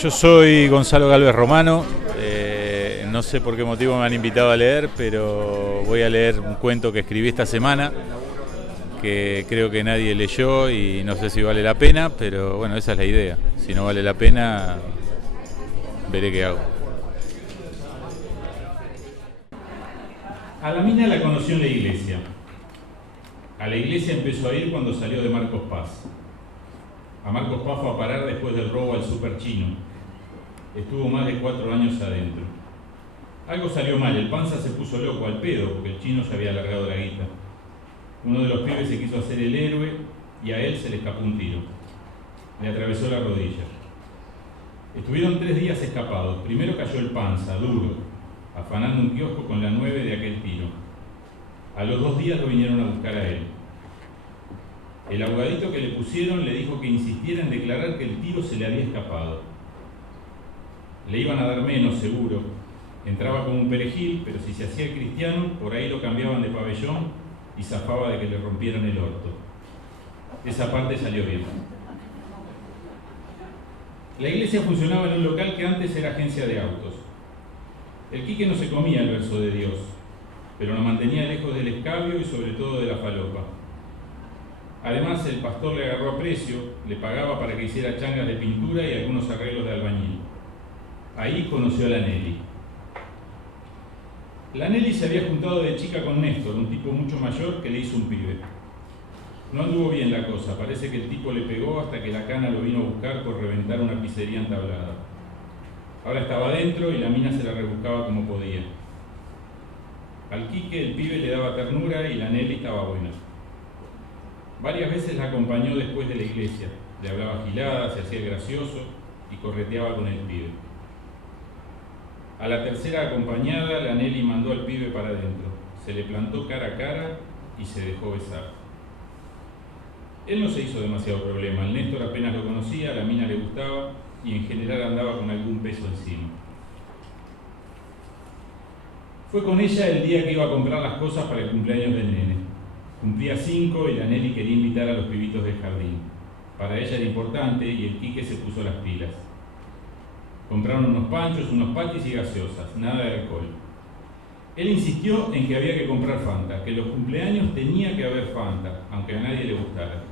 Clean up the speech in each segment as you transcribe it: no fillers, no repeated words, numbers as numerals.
Yo soy Gonzalo Gálvez Romano, no sé por qué motivo me han invitado a leer, pero voy a leer un cuento que escribí esta semana, que creo que nadie leyó y no sé si vale la pena, pero bueno, esa es la idea. Si no vale la pena, veré qué hago. A la mina la conoció en la iglesia. A la iglesia empezó a ir cuando salió de Marcos Paz. A Marcos Paz fue a parar después del robo al súper chino. Estuvo más de 4 años adentro. Algo salió mal, el panza se puso loco al pedo porque el chino se había alargado la guita. Uno de los pibes se quiso hacer el héroe y a él se le escapó un tiro. Le atravesó la rodilla. Estuvieron 3 días escapados. Primero cayó el panza, duro, afanando un kiosco con la 9 de aquel tiro. A los 2 días lo vinieron a buscar a él. El abogadito que le pusieron le dijo que insistiera en declarar que el tiro se le había escapado. Le iban a dar menos, seguro. Entraba como un perejil, pero si se hacía cristiano, por ahí lo cambiaban de pabellón y zafaba de que le rompieran el orto. Esa parte salió bien. La iglesia funcionaba en un local que antes era agencia de autos. El Quique no se comía el verso de Dios, pero lo mantenía lejos del escabio y sobre todo de la falopa. Además, el pastor le agarró a precio, le pagaba para que hiciera changas de pintura y algunos arreglos de albañil. Ahí conoció a la Nelly. La Nelly se había juntado de chica con Néstor, un tipo mucho mayor que le hizo un pibe. No anduvo bien la cosa, parece que el tipo le pegó hasta que la cana lo vino a buscar por reventar una pizzería entablada. Ahora estaba adentro y la mina se la rebuscaba como podía. Al Quique el pibe le daba ternura y la Nelly estaba buena. Varias veces la acompañó después de la iglesia, le hablaba giladas, se hacía gracioso y correteaba con el pibe. A la tercera acompañada, la Nelly mandó al pibe para adentro, se le plantó cara a cara y se dejó besar. Él no se hizo demasiado problema, el Néstor apenas lo conocía, a la mina le gustaba y en general andaba con algún peso encima. Fue con ella el día que iba a comprar las cosas para el cumpleaños del nene. Cumplía 5 y la Nelly quería invitar a los pibitos del jardín. Para ella era importante y el Quique se puso las pilas. Compraron unos panchos, unos patis y gaseosas, nada de alcohol. Él insistió en que había que comprar Fanta, que en los cumpleaños tenía que haber Fanta, aunque a nadie le gustara.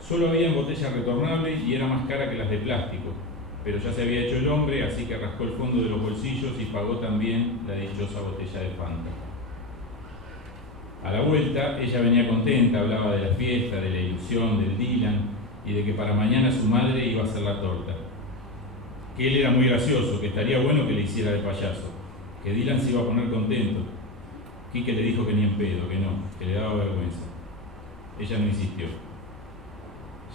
Solo había en botella retornable y era más cara que las de plástico, pero ya se había hecho el hombre, así que rascó el fondo de los bolsillos y pagó también la dichosa botella de Fanta. A la vuelta, ella venía contenta, hablaba de la fiesta, de la ilusión, del Dylan y de que para mañana su madre iba a hacer la torta. Que él era muy gracioso, que estaría bueno que le hiciera de payaso, que Dylan se iba a poner contento. Quique le dijo que ni en pedo, que no, que le daba vergüenza. Ella no insistió.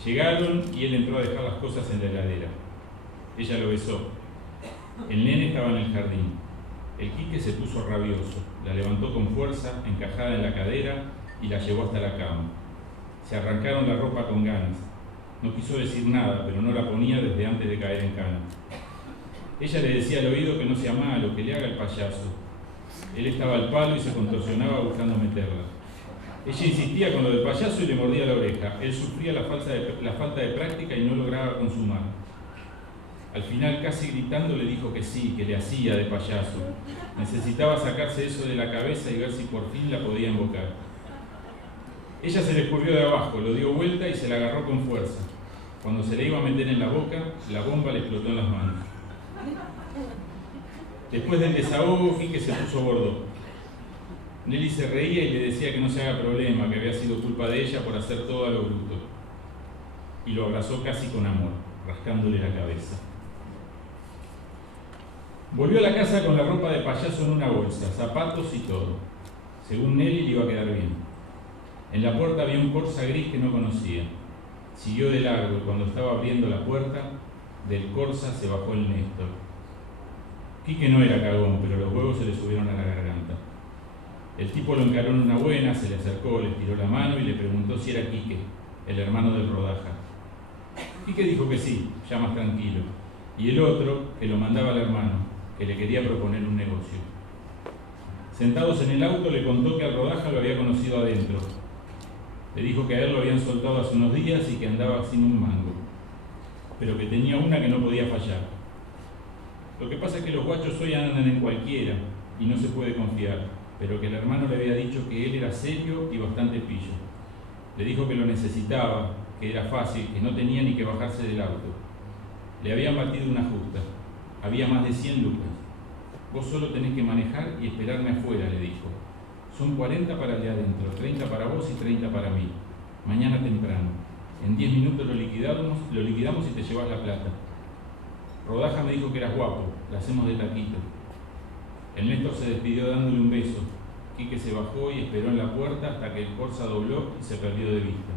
Llegaron y él entró a dejar las cosas en la heladera. Ella lo besó. El nene estaba en el jardín. El Quique se puso rabioso, la levantó con fuerza, encajada en la cadera, y la llevó hasta la cama. Se arrancaron la ropa con ganas. No quiso decir nada, pero no la ponía desde antes de caer en cana. Ella le decía al oído que no sea malo, que le haga el payaso. Él estaba al palo y se contorsionaba buscando meterla. Ella insistía con lo del payaso y le mordía la oreja. Él sufría la falta de práctica y no lograba consumar. Al final, casi gritando, le dijo que sí, que le hacía de payaso. Necesitaba sacarse eso de la cabeza y ver si por fin la podía invocar. Ella se le escurrió de abajo, lo dio vuelta y se la agarró con fuerza. Cuando se le iba a meter en la boca, la bomba le explotó en las manos. Después del desahogo, Quique se puso gordo. Nelly se reía y le decía que no se haga problema, que había sido culpa de ella por hacer todo a lo bruto. Y lo abrazó casi con amor, rascándole la cabeza. Volvió a la casa con la ropa de payaso en una bolsa, zapatos y todo. Según Nelly le iba a quedar bien. En la puerta había un Corsa gris que no conocía. Siguió de largo y cuando estaba abriendo la puerta, del Corsa se bajó el Néstor. Quique no era cagón, pero los huevos se le subieron a la garganta. El tipo lo encaró en una buena, se le acercó, le tiró la mano y le preguntó si era Quique, el hermano del Rodaja. Quique dijo que sí, ya más tranquilo. Y el otro, que lo mandaba al hermano, que le quería proponer un negocio. Sentados en el auto le contó que al Rodaja lo había conocido adentro. Le dijo que a él lo habían soltado hace unos días y que andaba sin un mango. pero que tenía una que no podía fallar. Lo que pasa es que los guachos hoy andan en cualquiera y no se puede confiar, pero que el hermano le había dicho que él era serio y bastante pillo. Le dijo que lo necesitaba, que era fácil, que no tenía ni que bajarse del auto. Le habían batido una justa. Había más de 100 lucas. Vos solo tenés que manejar y esperarme afuera, le dijo. Son 40 para el de adentro, 30 para vos y 30 para mí. Mañana temprano. En 10 minutos lo liquidamos y te llevas la plata. Rodaja me dijo que eras guapo, la hacemos de taquito. El Néstor se despidió dándole un beso. Quique se bajó y esperó en la puerta hasta que el Corsa dobló y se perdió de vista.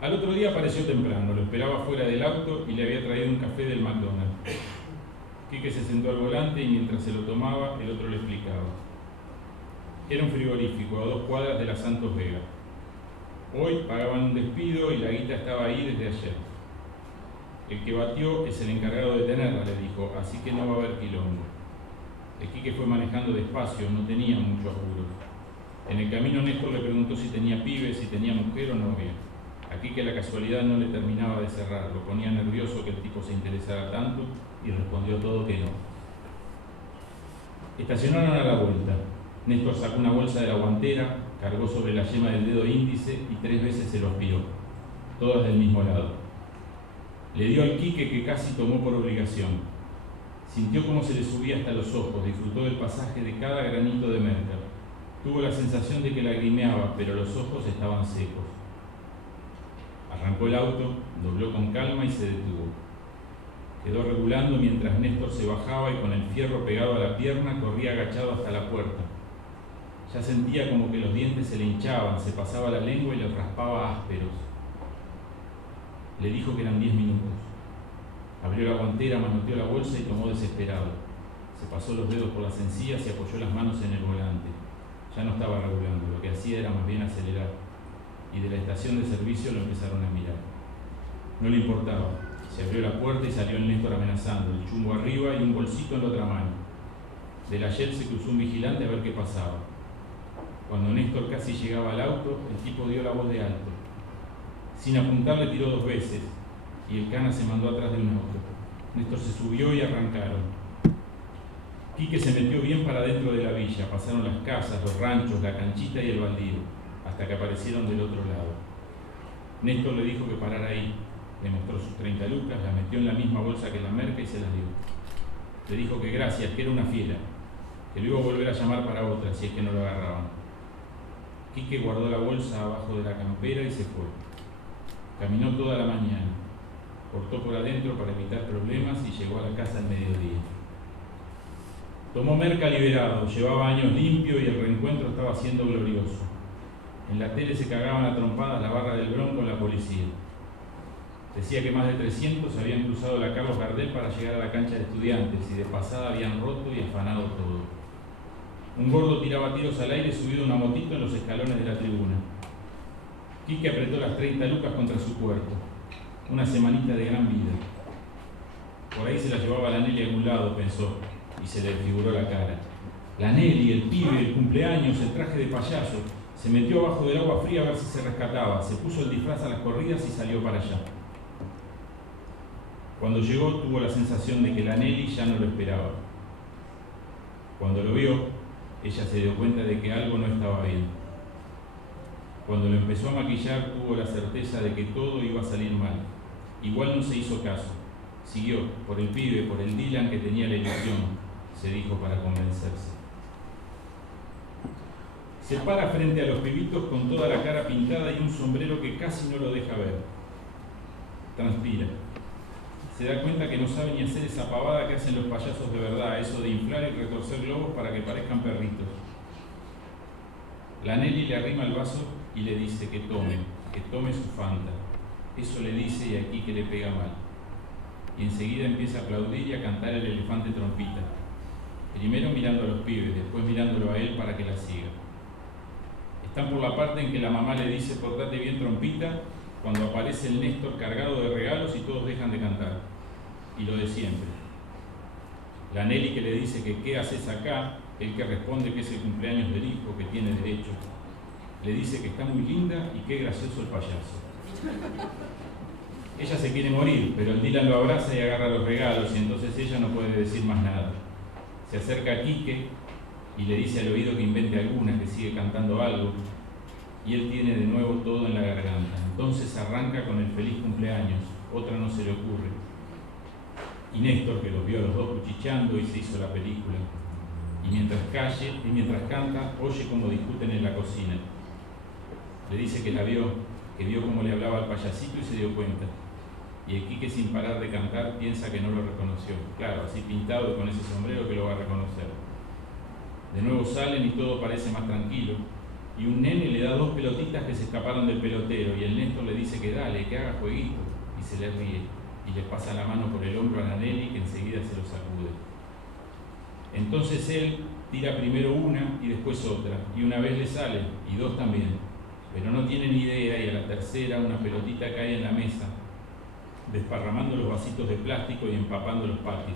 Al otro día apareció temprano, lo esperaba fuera del auto y le había traído un café del McDonald's. Quique se sentó al volante y mientras se lo tomaba, el otro le explicaba. Era un frigorífico a 2 cuadras de la Santos Vega. Hoy pagaban un despido y la guita estaba ahí desde ayer. El que batió es el encargado de tenerla, le dijo, así que no va a haber quilombo. El Quique fue manejando despacio, no tenía mucho apuro. En el camino Néstor le preguntó si tenía pibes, si tenía mujer o novia. A Quique la casualidad no le terminaba de cerrar, lo ponía nervioso que el tipo se interesara tanto y respondió todo que no. Estacionaron a la vuelta. Néstor sacó una bolsa de la guantera, cargó sobre la yema del dedo índice y 3 veces se lo aspiró, todas del mismo lado. Le dio al Quique que casi tomó por obligación. Sintió cómo se le subía hasta los ojos, disfrutó del pasaje de cada granito de merca. Tuvo la sensación de que lagrimeaba, pero los ojos estaban secos. Arrancó el auto, dobló con calma y se detuvo. Quedó regulando mientras Néstor se bajaba y con el fierro pegado a la pierna corría agachado hasta la puerta. Ya sentía como que los dientes se le hinchaban, se pasaba la lengua y los raspaba ásperos. Le dijo que eran 10 minutos. Abrió la guantera, manoteó la bolsa y tomó desesperado. Se pasó los dedos por las encías y apoyó las manos en el volante. Ya no estaba regulando, lo que hacía era más bien acelerar. Y de la estación de servicio lo empezaron a mirar. No le importaba. Se abrió la puerta y salió el Néstor amenazando, el chumbo arriba y un bolsito en la otra mano. De la Shell se cruzó un vigilante a ver qué pasaba. Cuando Néstor casi llegaba al auto, el tipo dio la voz de alto. Sin apuntar le tiró 2 veces y el cana se mandó atrás de un auto. Néstor se subió y arrancaron. Quique se metió bien para dentro de la villa, pasaron las casas, los ranchos, la canchita y el baldío, hasta que aparecieron del otro lado. Néstor le dijo que parara ahí, le mostró sus 30 lucas, las metió en la misma bolsa que la merca y se las dio. Le dijo que gracias, que era una fiera, que lo iba a volver a llamar para otra si es que no lo agarraban. Quique guardó la bolsa abajo de la campera y se fue. Caminó toda la mañana, cortó por adentro para evitar problemas y llegó a la casa al mediodía. Tomó merca liberado, llevaba años limpio y el reencuentro estaba siendo glorioso. En la tele se cagaban a trompadas la barra del Bronx con la policía. Decía que más de 300 habían cruzado la Carlos Gardel para llegar a la cancha de Estudiantes y de pasada habían roto y afanado todo. Un gordo tiraba tiros al aire subido a una motito en los escalones de la tribuna. Quique apretó las 30 lucas contra su cuerpo. Una semanita de gran vida. Por ahí se la llevaba la Nelly a algún lado, pensó, y se le desfiguró la cara. La Nelly, el pibe, el cumpleaños, el traje de payaso. Se metió abajo del agua fría a ver si se rescataba. Se puso el disfraz a las corridas y salió para allá. Cuando llegó tuvo la sensación de que la Nelly ya no lo esperaba. Cuando lo vio, ella se dio cuenta de que algo no estaba bien. Cuando lo empezó a maquillar tuvo la certeza de que todo iba a salir mal. Igual no se hizo caso. Siguió, por el pibe, por el Dylan que tenía la ilusión, se dijo para convencerse. Se para frente a los pibitos con toda la cara pintada y un sombrero que casi no lo deja ver. Transpira. Se da cuenta que no sabe ni hacer esa pavada que hacen los payasos de verdad, eso de inflar y retorcer globos para que parezcan perritos. La Nelly le arrima el vaso y le dice que tome su Fanta. Eso le dice y aquí que le pega mal. Y enseguida empieza a aplaudir y a cantar el elefante trompita. Primero mirando a los pibes, después mirándolo a él para que la siga. Están por la parte en que la mamá le dice portate bien trompita, cuando aparece el Néstor cargado de regalos y todos dejan de cantar. Y lo de siempre. La Nelly que le dice que qué haces acá, él que responde que es el cumpleaños del hijo, que tiene derecho. Le dice que está muy linda y qué gracioso el payaso. Ella se quiere morir, pero el Dylan lo abraza y agarra los regalos, y entonces ella no puede decir más nada. Se acerca a Quique y le dice al oído que invente alguna, que sigue cantando algo, y él tiene de nuevo todo en la garganta. Entonces arranca con el feliz cumpleaños, otra no se le ocurre. Y Néstor, que los vio a los dos cuchicheando y se hizo la película, y mientras canta, oye cómo discuten en la cocina. Le dice que la vio, que vio cómo le hablaba al payasito y se dio cuenta. Y el Quique, sin parar de cantar, piensa que no lo reconoció. Claro, así pintado con ese sombrero, que lo va a reconocer. De nuevo salen y todo parece más tranquilo. Y un nene le da 2 pelotitas que se escaparon del pelotero, y el Néstor le dice que dale, que haga jueguito, y se le ríe, y le pasa la mano por el hombro a la Nelly, que enseguida se lo sacude. Entonces él tira primero una y después otra, y una vez le sale, y 2 también, pero no tiene ni idea, y a la tercera una pelotita cae en la mesa, desparramando los vasitos de plástico y empapando los patis.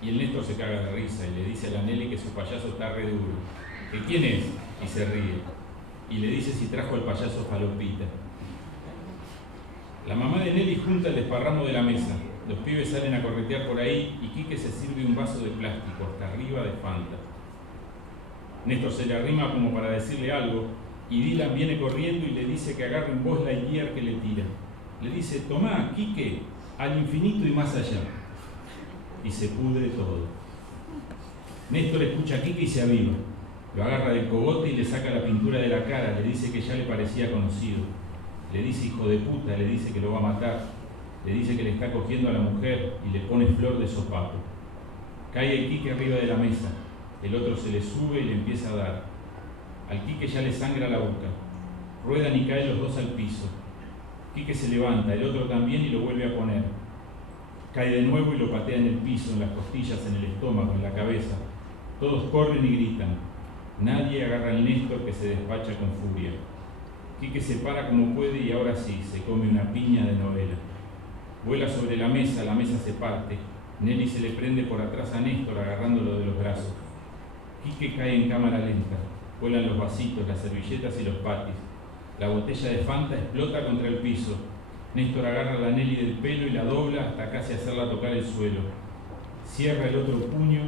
Y el Néstor se caga de risa y le dice a la Nelly que su payaso está re duro. ¿Que quién es? Y se ríe. Y le dice si trajo al payaso Falopita. La mamá de Nelly junta el desparramo de la mesa. Los pibes salen a corretear por ahí y Quique se sirve un vaso de plástico hasta arriba de Fanta. Néstor se le arrima como para decirle algo y Dylan viene corriendo y le dice que agarre un Buzz Lightyear que le tira. Le dice, tomá, Quique, al infinito y más allá. Y se pudre todo. Néstor escucha a Quique y se aviva. Lo agarra del cogote y le saca la pintura de la cara, le dice que ya le parecía conocido. Le dice hijo de puta, le dice que lo va a matar. Le dice que le está cogiendo a la mujer y le pone flor de sopapo. Cae el Quique arriba de la mesa. El otro se le sube y le empieza a dar. Al Quique ya le sangra la boca. Ruedan y caen los dos al piso. Quique se levanta, el otro también, y lo vuelve a poner. Cae de nuevo y lo patea en el piso, en las costillas, en el estómago, en la cabeza. Todos corren y gritan. Nadie agarra al Néstor, que se despacha con furia. Quique se para como puede y ahora sí, se come una piña de novela. Vuela sobre la mesa se parte. Nelly se le prende por atrás a Néstor, agarrándolo de los brazos. Quique cae en cámara lenta. Vuelan los vasitos, las servilletas y los patis. La botella de Fanta explota contra el piso. Néstor agarra a la Nelly del pelo y la dobla hasta casi hacerla tocar el suelo. Cierra el otro puño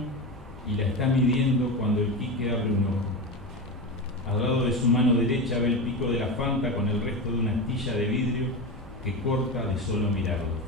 y la está midiendo cuando el Quique abre un ojo. Al lado de su mano derecha ve el pico de la Fanta con el resto de una astilla de vidrio que corta de solo mirarlo.